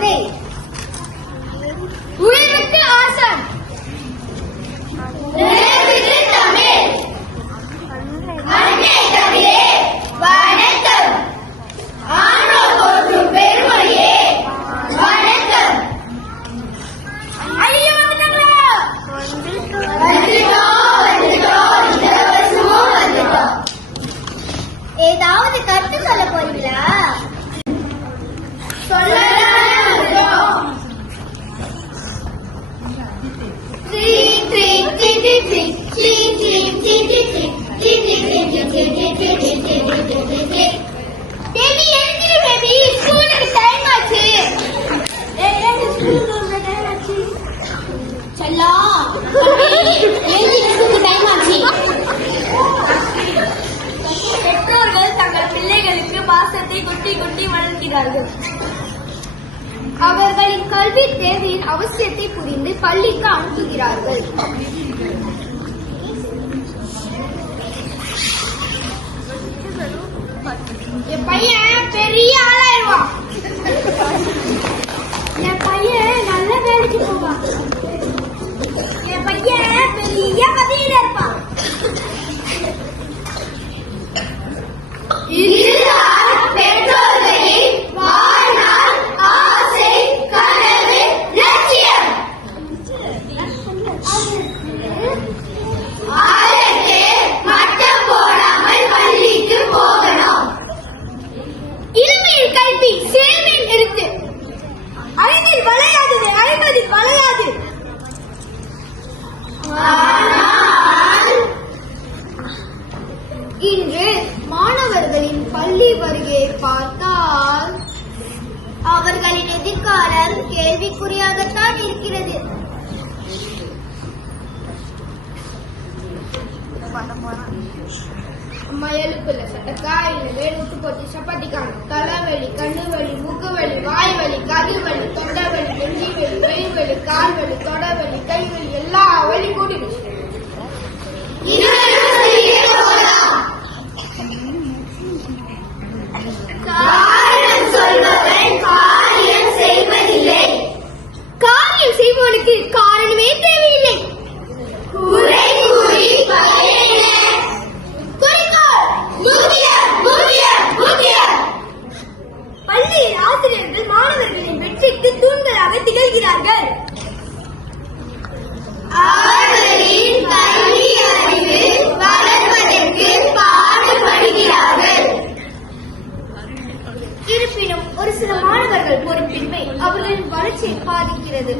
தந்தை, உயிருக்கு ஆசான், தமிழ், அன்னை தமிழே வணக்கம், ஆன்றோர் போற்றும் பெருமொழியே வணக்கம். ஐயோ ஏதாவது கருத்து சொல்ல போறீங்களா? பெற்றோர்கள் தங்கள் பிள்ளைகளுக்கு பாசத்தை கொட்டி கொட்டி வளர்க்கிறார்கள். அவர்களின் கல்வி தேவையின் அவசியத்தை புரிந்து பள்ளிக்கு அனுப்புகிறார்கள். என் பையன் பெரிய ஆளாயிருவான், என் பையன் நல்ல வேலைக்கு போவான், என் பையன் பெரிய பதவியில இருப்பான். பெற்றோர்களின் வாழ்நாள் ஆசை கனவு லட்சியம். அதற்கு மட்டம் போடாமல் பள்ளிக்கு போகணும். இளமையில் கல்வி சேவையின் எழுத்து, 5 வளையாதது 50 வளையாது. இன்று மாணவர்களின் பள்ளி வருகையை பார்த்தால் அவர்களின் எதிர்காலம் கேள்விக்குறியாகத்தான் இருக்கிறது. அம்மா எழுப்புல சட்டக்கா இல்ல வேணுட்டு போச்சு சப்பாத்திக்கான தலைவலி, கண்ணுவலி, முகவலி, வாய்வலி, கருவலி, தொண்டவலி, நெஞ்சி வலி, வெயில்வலி, கால்வலி, தொடவலி, கைவலி, எல்லா வலி கூடிடுச்சு. காரியம் செய்பவனுக்கு காரணமே தேவையில்லை. பள்ளியில் ஆசிரியர்கள் மாணவர்களின் வெற்றிக்கு தூண்களாக திகழ்கிறார்கள். அவர்களின் கல்வி அறிவு வளர்வதற்கு பாடுபடுகிறார்கள். இருப்பினும் ஒரு சில மாணவர்கள் பொறுப்பின்மை அவர்களின் வளர்ச்சியை பாதிக்கிறது.